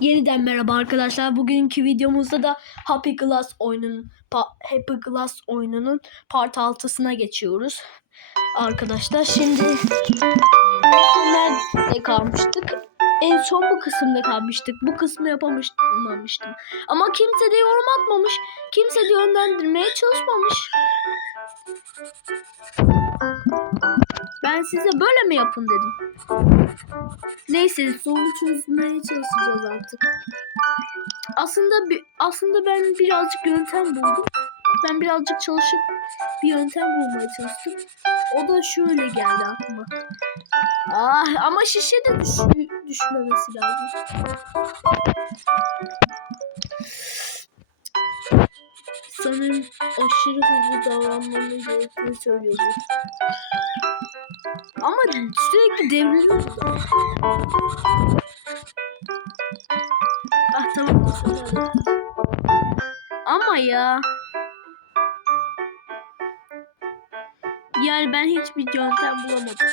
Yeniden merhaba arkadaşlar. Bugünkü videomuzda da Happy Glass oyununun pa- Happy Glass oyununun part 6'sına geçiyoruz. Arkadaşlar şimdi nerede kalmıştık? En son bu kısımda kalmıştık. Bu kısmı yapamamıştım. Ama kimse de yorum atmamış. Kimse de yönlendirmeye çalışmamış. Ben size böyle mi yapın dedim. Neyse sorunu çözmeye çalışacağız artık. Aslında aslında ben birazcık yöntem buldum. Ben birazcık çalışıp bir yöntem bulmaya çalıştım. O da şöyle geldi aklıma. Ah, ama şişe de düş, düşmemesi lazım. Sanırım aşırı hızlı davranmamı gerektiğini söylüyordu. Ama sürekli devriliyor. Ah tamam. Ama ya. Yani ben hiçbir yöntem bulamadım.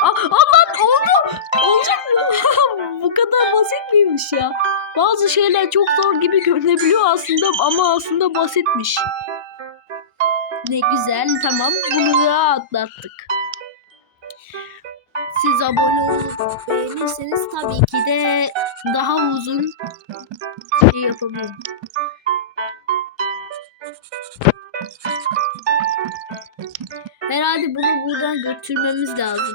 Ah, aman oldu. Olacak mı? Bu kadar basit miymiş ya? Bazı şeyler çok zor gibi görünebiliyor aslında ama aslında basitmiş. Ne güzel tamam bunu da atlattık. Siz abone olup beğenirseniz tabii ki de daha uzun şey yapabilirim. Herhalde bunu buradan götürmemiz lazım.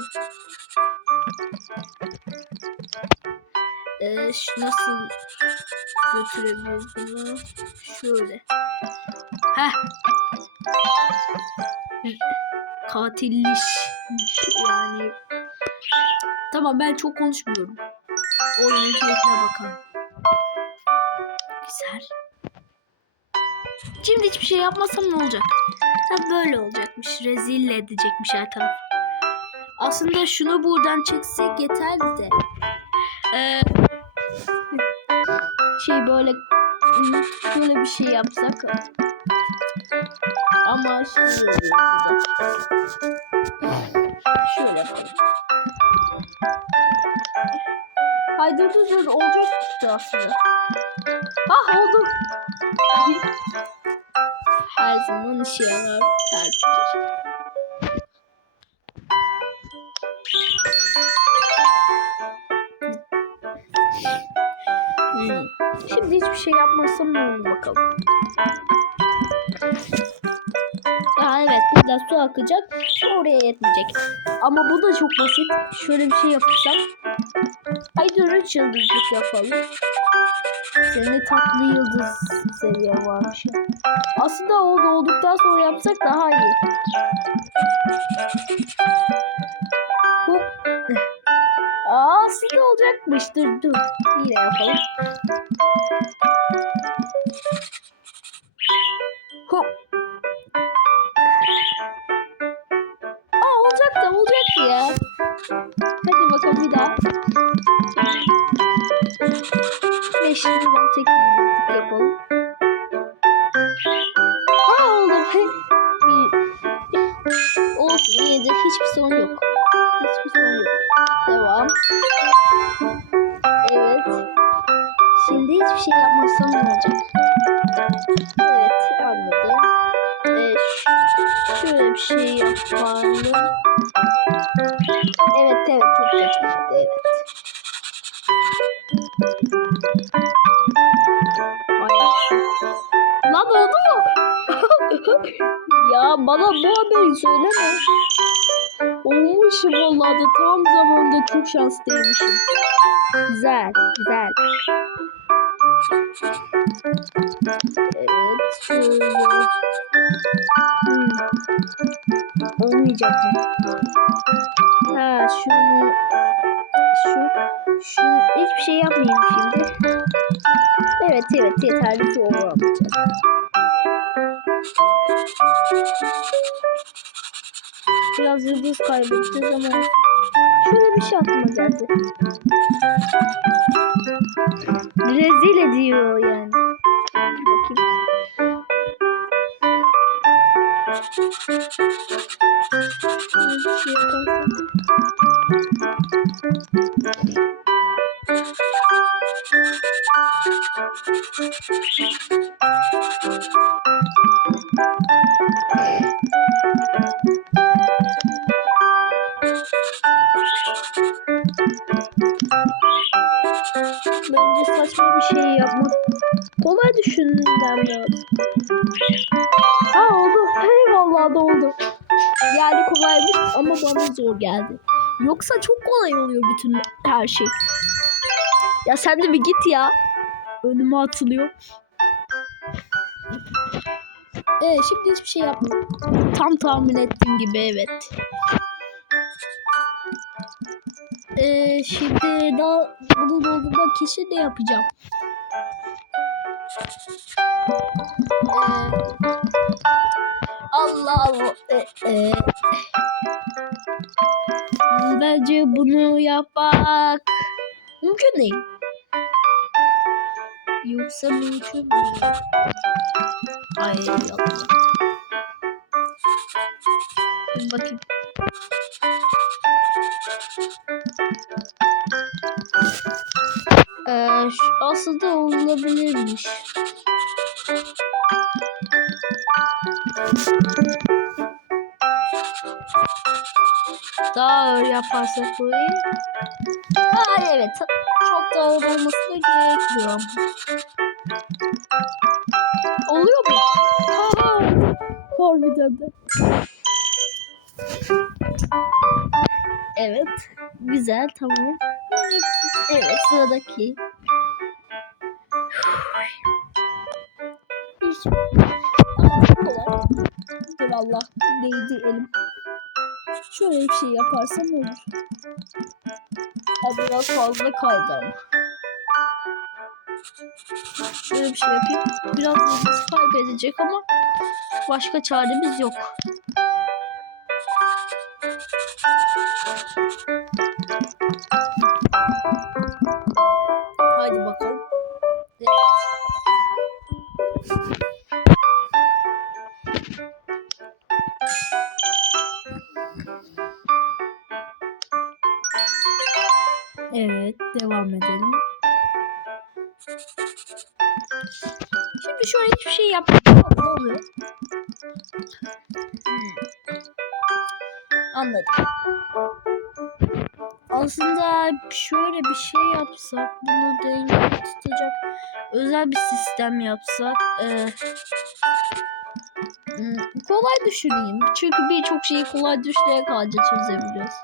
Ee, nasıl götürebiliriz bunu? Şöyle. Heh. Katilliş yani. Tamam ben çok konuşmuyorum. Oyunun keyfine bakalım. Güzel. Şimdi hiçbir şey yapmasam ne olacak? Ha böyle olacakmış. Rezil edecekmiş her taraf. Aslında şunu buradan çeksek yeterdi de. Ee, şey böyle şöyle bir şey yapsak. Ama yapacağız. Şöyle yapalım. Haydi dur dur olacak aslında. Ah oldu. Her zaman işe yarar her fikir. Şimdi hiçbir şey yapmazsam ne olur bakalım. Aa, evet buradan su akacak. Oraya yetmeyecek. Ama bu da çok basit. Şöyle bir şey yapacağım. Haydi üç yıldızlık yapalım. Senin tatlı yıldız seviye varmış. ya. Aslında o doğduktan sonra yapsak daha iyi. Aslında olacakmış. Dur. Yine yapalım. Hop. Aa olacak da olacaktı ya. Hadi bakalım bir daha. Ve şimdiden hiçbir şey yapmazsam ne olacak? Evet anladım. Ee, şöyle bir şey yapalım. Evet evet çıktı evet. Ay. Lan oldu mu? ya bana bu haberi söyleme. Olmuşum vallahi da tam zamanda çok şanslıymışım. Güzel, güzel. Evet, şöyle. Hmm. Olmayacak mı? Ha, şunu şu şu hiçbir şey yapmayayım şimdi. Evet, evet yeterli ki onu alacağım. Biraz yıldız kaybedeceğiz ama şöyle bir şey aklıma geldi. Rezil ediyor yani. Bakayım. Bence saçma bir şey yapmak. Kolay düşünmem lazım. Ha oldu. Eyvallah da oldu. Yani kolaymış ama bana zor geldi. Yoksa çok kolay oluyor bütün her şey. Ya sen de bir git ya. Önüme atılıyor. Evet şimdi hiçbir şey yapmadım. Tam tahmin ettiğim gibi evet. Ee, şimdi daha bunu doldurmak için ne yapacağım? Ee, Allah Allah. Ee, e. Bence bunu yapmak mümkün değil. Yoksa mümkün mü? Ay Allah. Bakayım. Şu- aslında olabilirmiş. Daha ağır yaparsak burayı. Ha evet. Çok da ağır olmasına gerekmiyor. Oluyor mu? Oldu. Harbiden de. Evet. Güzel tamam. Evet sıradaki. Hiç. Dur Allah değdi elim. Şöyle bir şey yaparsam olur. Ha, biraz fazla kaydı ama. Şöyle bir şey yapayım. Biraz hızımız kaybedecek ama başka çaremiz yok. Şey oluyor? Hmm. Anladım. Aslında şöyle bir şey yapsak, bunu dengede tutacak özel bir sistem yapsak, e, hmm, kolay düşüneyim. Çünkü birçok şeyi kolay düşünerek anca çözebiliyoruz.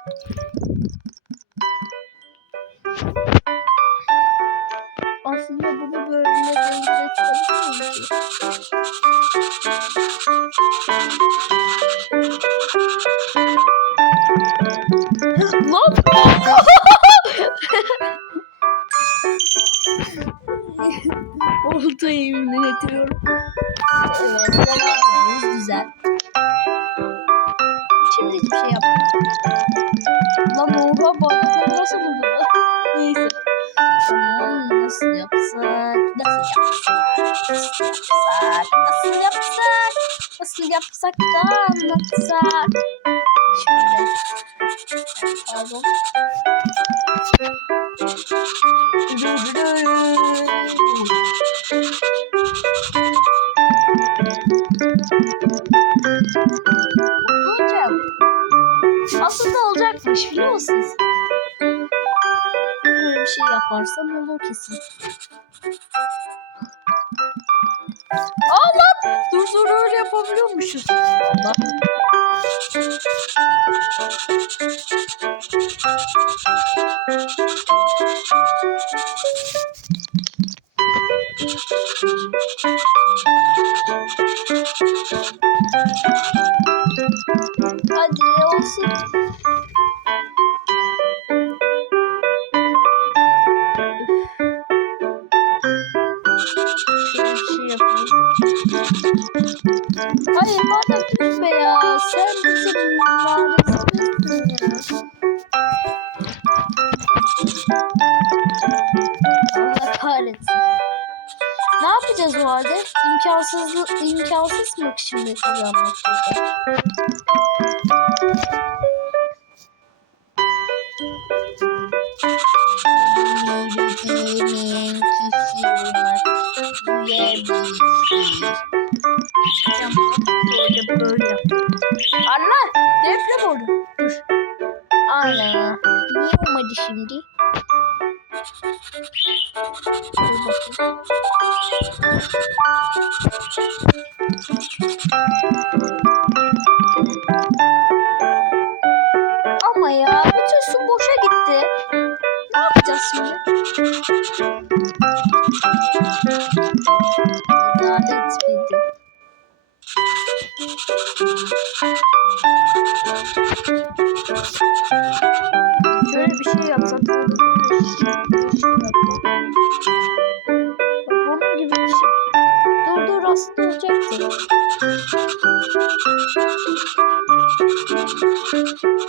Lan! Oldu yemin ediyorum. Evet devam güzel. Şimdi hiçbir şey yapmadım. Lan oha bana nasıl oldu lan? Neyse. Tamam nasıl yapsak? Nasıl yapsak? Nasıl yapsak? Nasıl yapsak? Nasıl yapsak da anlatsak? Pardon. Hocam. Aslında olacakmış biliyor musunuz? Böyle bir şey yaparsam olur kesin. Aa lan! Dur dur öyle yapabiliyormuşuz. Allah. imkansız imkansız mı şimdi kazanmak? Böyle böyle yaptım. Anla deprem oldu. Dur. Ana. Niye olmadı şimdi? Dur bakayım.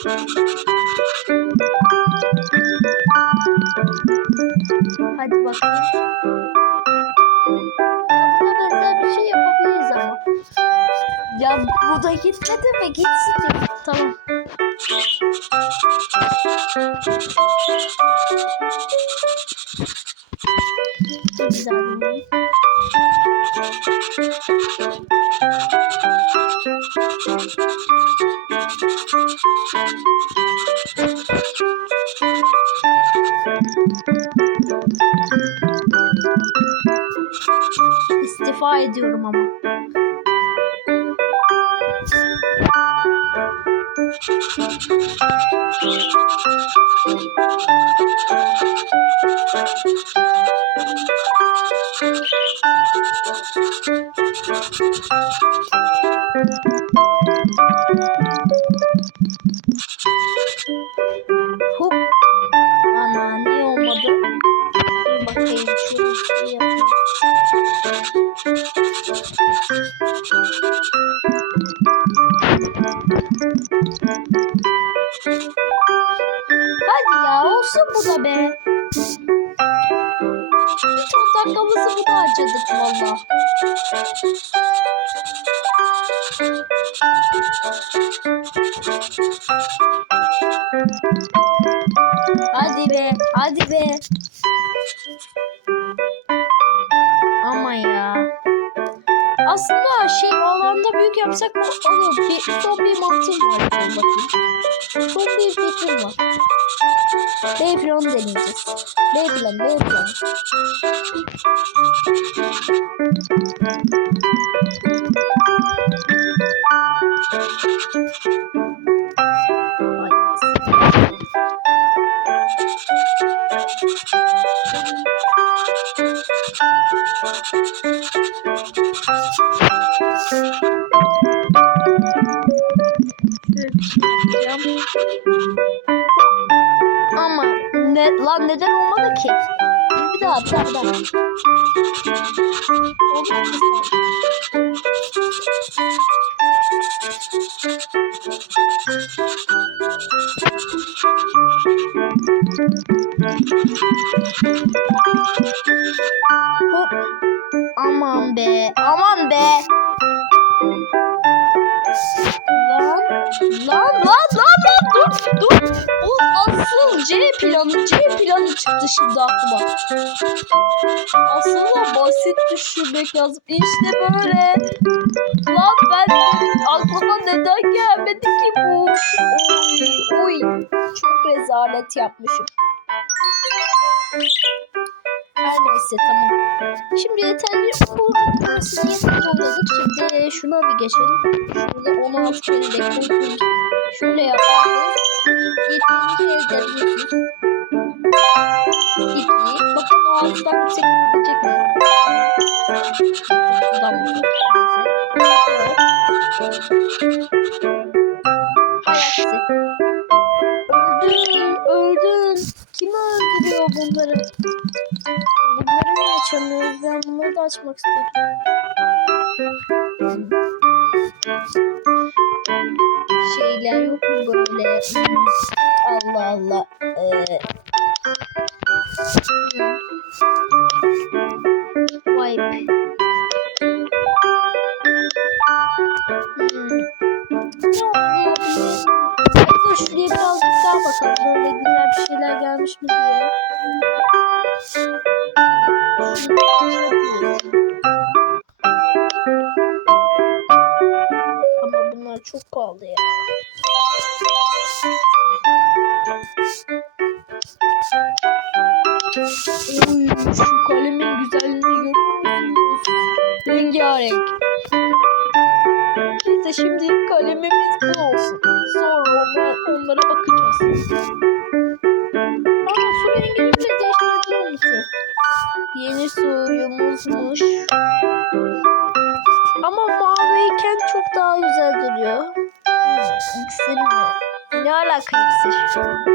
Hadi bakalım. Ya buna benzer bir şey yapabiliriz ama. Ya bu da gitmedi mi? Gitsin. Tamam. Dur bir İstifa ediyorum ama. Hadi ya olsun bu da be. Ton dakikamızı buna harcadık valla. Hadi be, hadi be. Ama ya. Aslında şey alanda büyük yapsak olur. Bir, son bir mantığım var. Bakayım. Son bir fikrim var. B planı deneyeceğiz. B plan, B plan. Ne, lan neden olmadı ki? Bir daha bir daha bir daha. Oldu mu çıktı şimdi aklıma. Aslında basit düşünmek lazım. İşte böyle. Lan ben aklıma neden gelmedi ki bu? Oy, oy. Çok rezalet yapmışım. Her neyse tamam. Şimdi yeterli bu burası yeni topladık. Şimdi şuna bir geçelim. Şurada 16 kere bekliyoruz. Şöyle yaparız. Yeterince elde. Ağaçtan yüksek gidecek mi? Şuradan mı? Neyse. Öldün, öldün. Kim öldürüyor bunları? Bunları niye açamıyoruz? Ben bunları da açmak istiyorum. Şeyler yok mu böyle? Allah Allah. Ee, şu kalemin güzelliğini görüyor musunuz? Rengarenk. Neyse şimdi kalemimiz bu olsun. Sonra ona, onlara bakacağız. Ama su rengini bile değiştirebiliyor musun? Yeni suyumuzmuş. Ama maviyken çok daha güzel duruyor. İksir mi? Ne alaka iksir?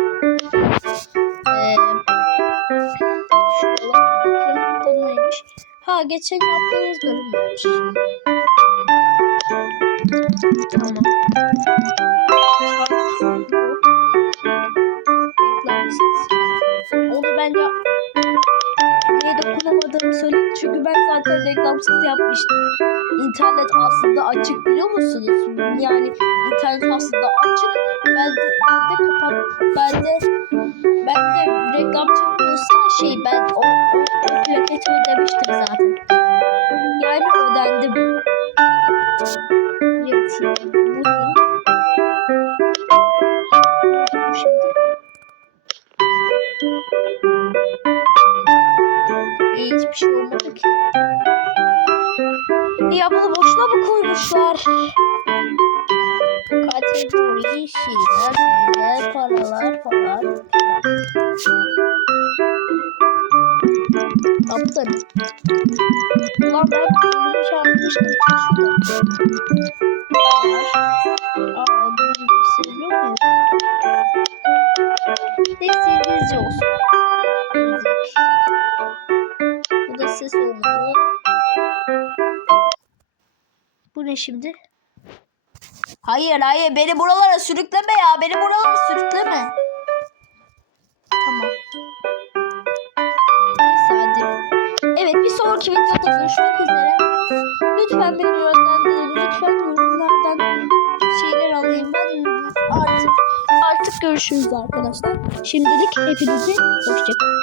Geçen yaptığımız bölümdeymiş. Tamam. Reklamsız. Onu ben ya niye dokunamadığımı söyleyeyim. Çünkü ben zaten reklamsız yapmıştım. İnternet aslında açık biliyor musunuz? Yani internet aslında açık. Ben de, ben de kapat ben de ben de reklam çıkmıyorsa şey ben o, o plaketi ödemiştim Bunu boşuna mı koymuşlar? Kategori, şeyler, şeyler, paralar falan. ne? Ulan ben bir şey yapmıştım. Şurada. Bunu değiştirebiliyor muyum? Neyse İngilizce olsun. Ne şimdi? Hayır hayır beni buralara sürükleme ya. Beni buralara sürükleme. Tamam. Neyse hadi. Evet bir sonraki videoda görüşmek üzere. Lütfen beni yönlendirin. Lütfen yorumlardan şeyler alayım. Ben artık artık görüşürüz arkadaşlar. Şimdilik hepinize hoşçakalın.